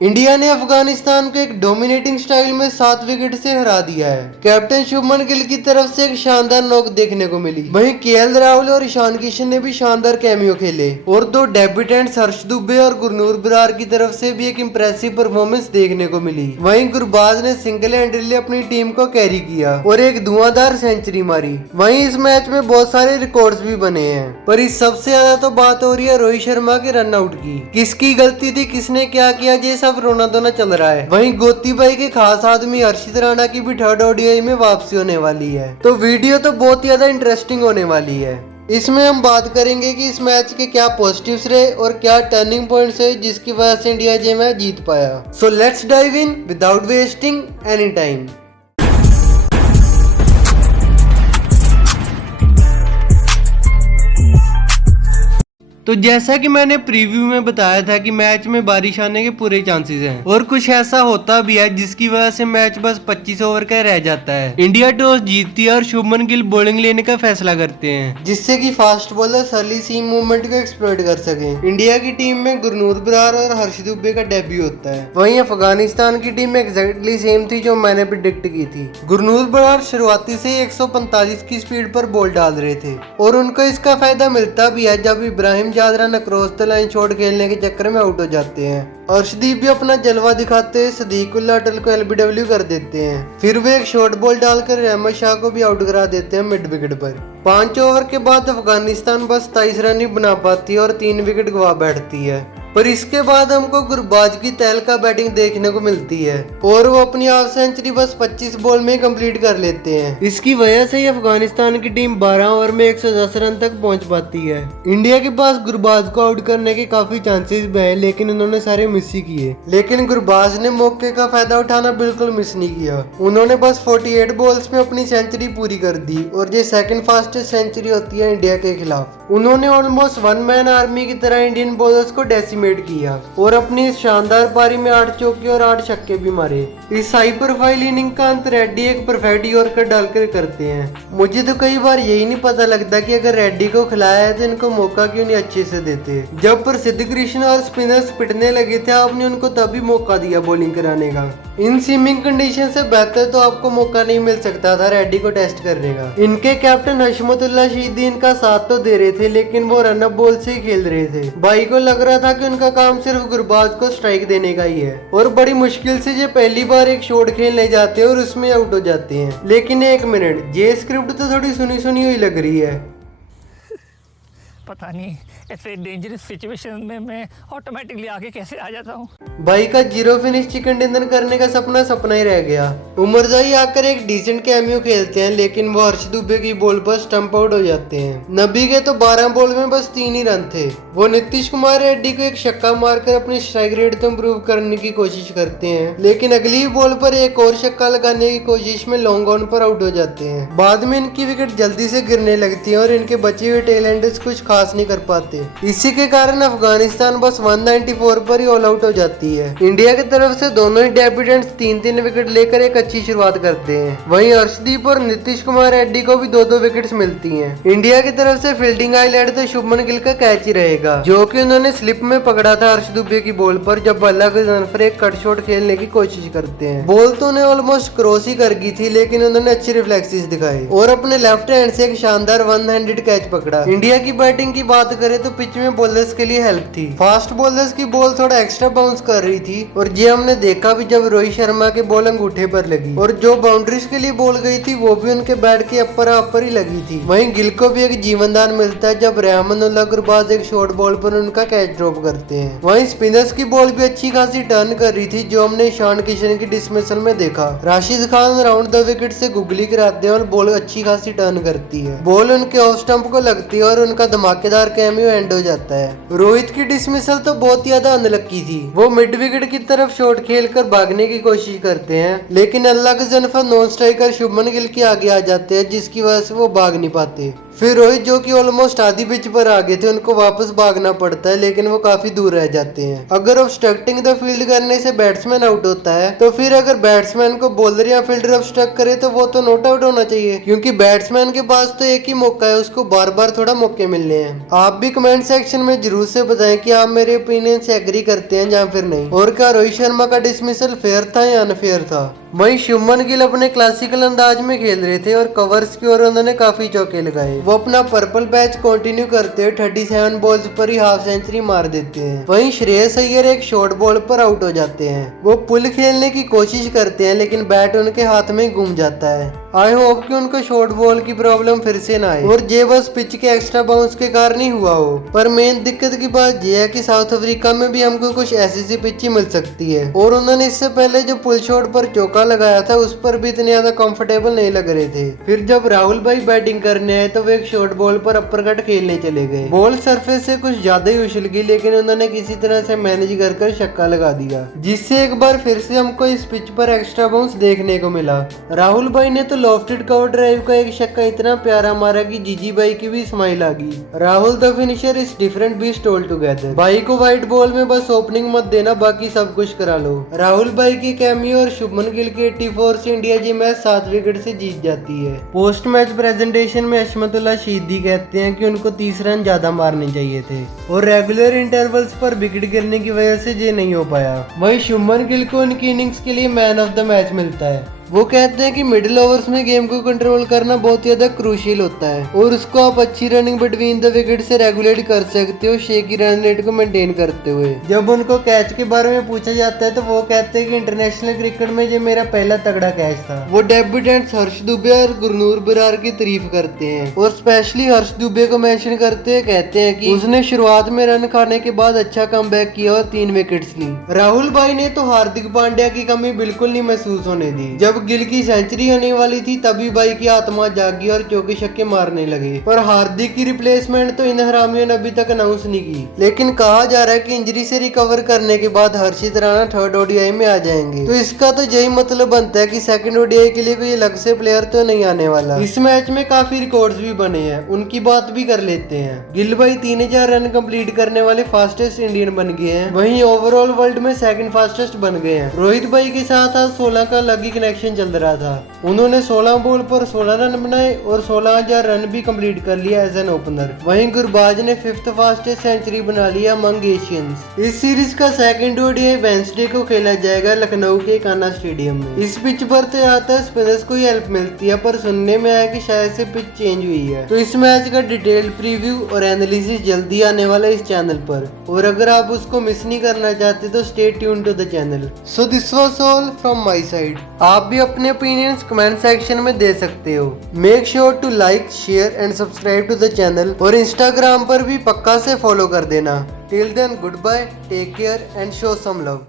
India ने अफगानिस्तान को एक डोमिनेटिंग स्टाइल में 7 विकेट से हरा दिया है। कैप्टन शुभमन गिल की तरफ से एक शानदार नॉक देखने को मिली। वहीं केएल राहुल और ईशान किशन ने भी शानदार कैमियो खेले और दो डेब्यूटेंट्स हर्ष दुबे और गुरनूर बरार की तरफ से भी एक इंप्रेसिव परफॉर्मेंस देखने को मिली। वहीं गुरबाज ने सिंगल हैंडेडली अपनी टीम को कैरी किया और एक धुआंधार सेंचुरी मारी। वहीं इस मैच में बहुत सारे रिकॉर्ड्स भी बने हैं, पर इस सबसे ज्यादा तो बात हो रही है रोहित शर्मा के रन आउट की। किसकी गलती थी, किसने क्या किया, ये सब रोना धोना चल रहा है। वहीं गोती भाई के खास आदमी हर्षित राणा की भी थर्ड ओडीआई में वापसी होने वाली है, तो वीडियो तो बहुत ज्यादा इंटरेस्टिंग होने वाली है। इसमें हम बात करेंगे कि इस मैच के क्या पॉजिटिव्स रहे और क्या टर्निंग पॉइंट्स है जिसकी वजह से इंडिया ये मैच जीत पाया। So let's dive in without wasting any time. तो जैसा कि मैंने प्रीव्यू में बताया था कि मैच में बारिश आने के पूरे चांसेस हैं और कुछ ऐसा होता भी है जिसकी वजह से मैच बस 25 ओवर का रह जाता है। इंडिया टॉस जीतती है और शुभमन गिल बॉलिंग लेने का फैसला करते हैं, जिससे कि fast bowler early seam movement को एक्सप्लॉइट कर सके। इंडिया की टीम में गुरनूर बरार और हर्ष दुबे का डेब्यू होता है। वहीं अफगानिस्तान की टीम एग्जैक्टली सेम थी जो मैंने प्रेडिक्ट की थी। गुरनूर बरार शुरुआती से 145 की स्पीड पर बॉल डाल रहे थे और उनको इसका फायदा मिलता भी है जब इब्राहिम जादरा न क्रॉस द लाइन शॉट खेलने के चक्कर में आउट हो जाते हैं। अर्शदीप भी अपना जलवा दिखाते हुए सदीकुल्ला अटल को एलबीडब्ल्यू कर देते हैं। फिर वे एक शॉर्ट बॉल डालकर अहमद शाह को भी आउट करा देते हैं मिड विकेट पर। 5 ओवर के बाद अफगानिस्तान बस 27 रन ही बना पाती है और 3 विकेट गवा बैठती है। पर इसके बाद हमको गुरबाज की तहलका बैटिंग देखने को मिलती है और वो अपनी हाफ सेंचुरी बस 25 बॉल में कंप्लीट कर लेते हैं। इसकी वजह से ही अफगानिस्तान की टीम 12 ओवर में 110 रन तक पहुंच पाती है। इंडिया के पास गुरबाज को आउट करने के काफी चांसेस भी है, लेकिन उन्होंने सारे मिस ही किए। लेकिन गुरबाज ने मौके का फायदा उठाना बिल्कुल मिस नहीं किया। उन्होंने बस 48 बॉल्स में अपनी सेंचुरी पूरी कर दी और ये सेकंड फास्टेस्ट सेंचुरी होती है इंडिया के खिलाफ। उन्होंने ऑलमोस्ट वन मैन आर्मी की तरह इंडियन बॉलर्स को डेसिमेट किया और अपनी इस शानदार पारी में 8 चौके और 8 छक्के भी मारे। इस हाई प्रोफाइल इनिंग का अंत रेड्डी एक परफेक्ट यॉर्कर डालकर करते हैं। मुझे तो कई बार यही नहीं पता लगता कि अगर रेड्डी को खिलाया है तो इनको मौका क्यों नहीं अच्छे से देते। जब प्रसिद्ध कृष्ण और स्पिनर्स पिटने लगे थे आपने उनको तभी मौका दिया बॉलिंग कराने का। इन सीमिंग कंडीशन से बेहतर तो आपको मौका नहीं मिल सकता था रेड्डी को टेस्ट करने का। इनके कैप्टन हशमतुल्लाह शहीदी इनका साथ तो दे रहे थे, लेकिन वो रन अप बॉल से ही खेल रहे थे। भाई को लग रहा था कि उनका काम सिर्फ गुरबाज को स्ट्राइक देने का ही है और बड़ी मुश्किल से ये पहली बार एक शॉट खेलने जाते हैं और उसमें आउट हो जाते हैं। लेकिन एक मिनट, ये स्क्रिप्ट तो थोड़ी सुनी सुनी हुई लग रही है। पता नहीं ऐसे डेंजरस सिचुएशन में मैं ऑटोमेटिकली आगे कैसे आ जाता हूँ। भाई का जीरो फिनिश चिकन डिनर करने का सपना सपना ही रह गया। उमरजाई आकर एक डिसेंट कैमियो खेलते हैं, लेकिन वो हर्ष दुबे की बॉल पर स्टंप आउट हो जाते हैं। नबी के तो 12 बॉल में बस 3 ही रन थे। वो नीतीश कुमार रेड्डी को एक छक्का मारकर अपनी स्ट्राइक रेट तो इम्प्रूव करने की कोशिश करते हैं, लेकिन अगली बॉल पर एक और छक्का लगाने की कोशिश में लॉन्ग ऑन पर आउट हो जाते हैं। बाद में इनकी विकेट जल्दी से गिरने लगती है और इनके बचे हुए टेलेंटर्स कुछ खास नहीं कर पाते। इसी के कारण अफगानिस्तान बस 194 पर ही ऑल आउट हो जाती है। इंडिया की तरफ से दोनों ही डेब्यूटेंट्स 3-3 विकेट लेकर एक अच्छी शुरुआत करते हैं। वहीं अर्शदीप और नीतीश कुमार रेड्डी को भी 2-2 विकेट्स मिलती हैं। इंडिया की तरफ से फील्डिंग हाईलाइट तो शुभमन गिल का कैच ही रहेगा, जो कि उन्होंने स्लिप में पकड़ा था हर्ष दुबे की बॉल पर जब बल्ला के रन पर एक कट शॉट खेलने की कोशिश करते हैं। बॉल तो उन्हें ऑलमोस्ट क्रॉस ही कर गई थी, लेकिन उन्होंने अच्छे रिफ्लेक्सेस दिखाए और अपने लेफ्ट हैंड से एक शानदार वन हैंडेड कैच पकड़ा। इंडिया की बैटिंग की बात करें तो पिच में बॉलर्स के लिए हेल्प थी। फास्ट बॉलर्स की बॉल थोड़ा एक्स्ट्रा बाउंस कर रही थी और ये हमने देखा भी जब रोहित शर्मा के बॉल अंगूठे पर लगी और जो बाउंड्रीज के लिए बॉल गई थी वो भी उनके बैट के अपर हाफ पर ही लगी थी। वहीं गिल को भी एक जीवनदान मिलता है जब रहमानुल्लाह गुरबाज एक शॉर्ट बॉल पर उनका कैच ड्रॉप करते हैं। वहीं स्पिनर्स की बॉल भी अच्छी खासी टर्न कर रही थी, जो हमने ईशान किशन की डिसमिसल में देखा। Rashid Khan round the wicket से गुगली कराते हैं और बॉल अच्छी खासी टर्न करती है। बॉल उनके ऑफ स्टंप को लगती है और उनका धमाकेदार कैमियो एंड हो जाता है। रोहित की डिसमिसल तो बहुत ज्यादा अनलक्की थी। वो मिड विकेट की तरफ शॉट खेलकर भागने की कोशिश करते हैं, लेकिन अल्लाह के Janfar non striker Shubman Gill के आगे आ जाते हैं, जिसकी वजह से वो भाग नहीं पाते। फिर रोहित जो कि ऑलमोस्ट आधी पिच पर आ गए थे उनको वापस भागना पड़ता है, लेकिन वो काफी दूर रह जाते हैं। अगर ऑब्स्ट्रक्टिंग द फील्ड करने से बैट्समैन आउट होता है तो फिर अगर बैट्समैन को बॉलर या फील्डर ऑब्स्ट्रक्ट करे तो वो तो नॉट आउट होना चाहिए, क्योंकि बैट्समैन के पास तो एक ही मौका है, उसको बार बार थोड़ा मौके मिलने हैं। आप भी कमेंट सेक्शन में जरूर से बताएं कि आप मेरे ओपिनियन से एग्री करते हैं या फिर नहीं, और क्या रोहित शर्मा का डिसमिसल फेयर था या अनफेयर था। वहीं शुभमन गिल अपने क्लासिकल अंदाज में खेल रहे थे और कवर्स की ओर उन्होंने काफी चौके लगाए। वो अपना पर्पल बैच कंटिन्यू करते हुए 37 बॉल्स पर ही हाफ सेंचुरी मार देते हैं। वहीं श्रेयस अय्यर एक शॉर्ट बॉल पर आउट हो जाते हैं। वो पुल खेलने की कोशिश करते हैं लेकिन बैट उनके हाथ में घूम जाता है। आई होप कि उनको शॉर्ट बॉल की प्रॉब्लम फिर से ना आए और ये बस पिच के एक्स्ट्रा बाउंस के कारण ही हुआ हो। पर मेन दिक्कत की बात यह है कि साउथ अफ्रीका में भी हमको कुछ ऐसी सी पिच ही मिल सकती है, और उन्होंने इससे पहले जो पुल शॉट पर चौका लगाया था उस पर भी इतने ज्यादा कंफर्टेबल नहीं लग रहे थे। फिर जब राहुल भाई बैटिंग करने आए तो वे एक शॉर्ट बॉल पर अपर कट खेलने चले गए। बॉल सरफेस से कुछ ज्यादा ही उछल गई, लेकिन उन्होंने किसी तरह से मैनेज कर छक्का लगा दिया, जिससे एक बार फिर से हमको इस पिच पर एक्स्ट्रा बाउंस देखने को मिला। राहुल भाई ने तो लॉफ्टेड कवर ड्राइव का एक छक्का इतना प्यारा मारा कि जीजी भाई की भी स्माइल आ गई। Rahul the finisher is different beast all together. भाई को व्हाइट बॉल में बस ओपनिंग मत देना, बाकी सब कुछ करा लो। राहुल भाई की कैमियो और शुभमन गिल के 84 से इंडिया जी मैच 7 विकेट से जीत जाती है। पोस्ट मैच प्रेजेंटेशन में अशमतुल्लाह शीदी कहते हैं कि उनको 30 रन ज्यादा मारने चाहिए थे और रेगुलर इंटरवल्स पर विकेट गिरने की वजह से ये नहीं हो पाया। वहीं शुभमन गिल को उनकी इनिंग्स के लिए मैन ऑफ द मैच मिलता है। वो कहते हैं कि मिडिल ओवर्स में गेम को कंट्रोल करना बहुत ज्यादा क्रूशियल होता है और उसको आप अच्छी रनिंग बिटवीन द विकेट से रेगुलेट कर सकते हो, शे की रन रेट को मेंटेन करते हुए। जब उनको कैच के बारे में पूछा जाता है तो वो कहते हैं कि इंटरनेशनल क्रिकेट में ये मेरा पहला तगड़ा कैच था। वो डेब्यूटेंट्स हर्ष दुबे और गुरनूर बरार की तारीफ करते हैं और स्पेशली हर्ष दुबे को मेंशन करते हुए कहते हैं कि उसने शुरुआत में रन खाने के बाद अच्छा कमबैक किया और 3 विकेट्स ली। राहुल भाई ने तो हार्दिक पांड्या की कमी बिल्कुल नहीं महसूस होने दी। जब गिल की सेंचुरी होने वाली थी तभी भाई की आत्मा जागी और चौके छक्के मारने लगे, पर हार्दिक की रिप्लेसमेंट तो इन हरामियों ने अभी तक अनाउंस नहीं की। लेकिन कहा जा रहा है कि इंजरी से रिकवर करने के बाद हर्षित राणा 3rd ओडीआई में आ जाएंगे, तो इसका तो यही मतलब बनता है कि 2nd ओडीआई के लिए कोई अलग से प्लेयर तो नहीं आने वाला। इस मैच में काफी रिकॉर्ड्स भी बने हैं, उनकी बात भी कर लेते हैं। गिल भाई 3000 रन कंप्लीट करने वाले फास्टेस्ट इंडियन बन गए हैं, वहीं ओवरऑल वर्ल्ड में 2nd फास्टेस्ट बन गए हैं। रोहित भाई के साथ आज 16 का अलग ही कनेक्शन चल रहा था। उन्होंने 16 बॉल पर 16 रन बनाए और 16,000 रन भी कंप्लीट कर लिया एज एन ओपनर। वहीं गुरबाज ने 5th फास्टेस्ट सेंचुरी बना लिया अमंग एशियंस। इस सीरीज का 2nd ओडीआई वेडनेसडे को खेला जाएगा लखनऊ के कान्हा स्टेडियम में। इस पिच पर तो आता है स्पिनर्स को ही हेल्प मिलती है, पर सुनने में आया कि शायद से पिच चेंज हुई है। तो इस मैच का डिटेल्ड प्रीव्यू और एनालिसिस जल्दी आने वाला है इस चैनल पर, और अगर आप उसको मिस नहीं करना चाहते तो stay tune to the channel. So this was all from my side. आप भी अपने ओपिनियंस कमेंट सेक्शन में दे सकते हो। Make sure to like, share and subscribe to the channel, और इंस्टाग्राम पर भी पक्का से फॉलो कर देना। Till then good bye, take care and show some love.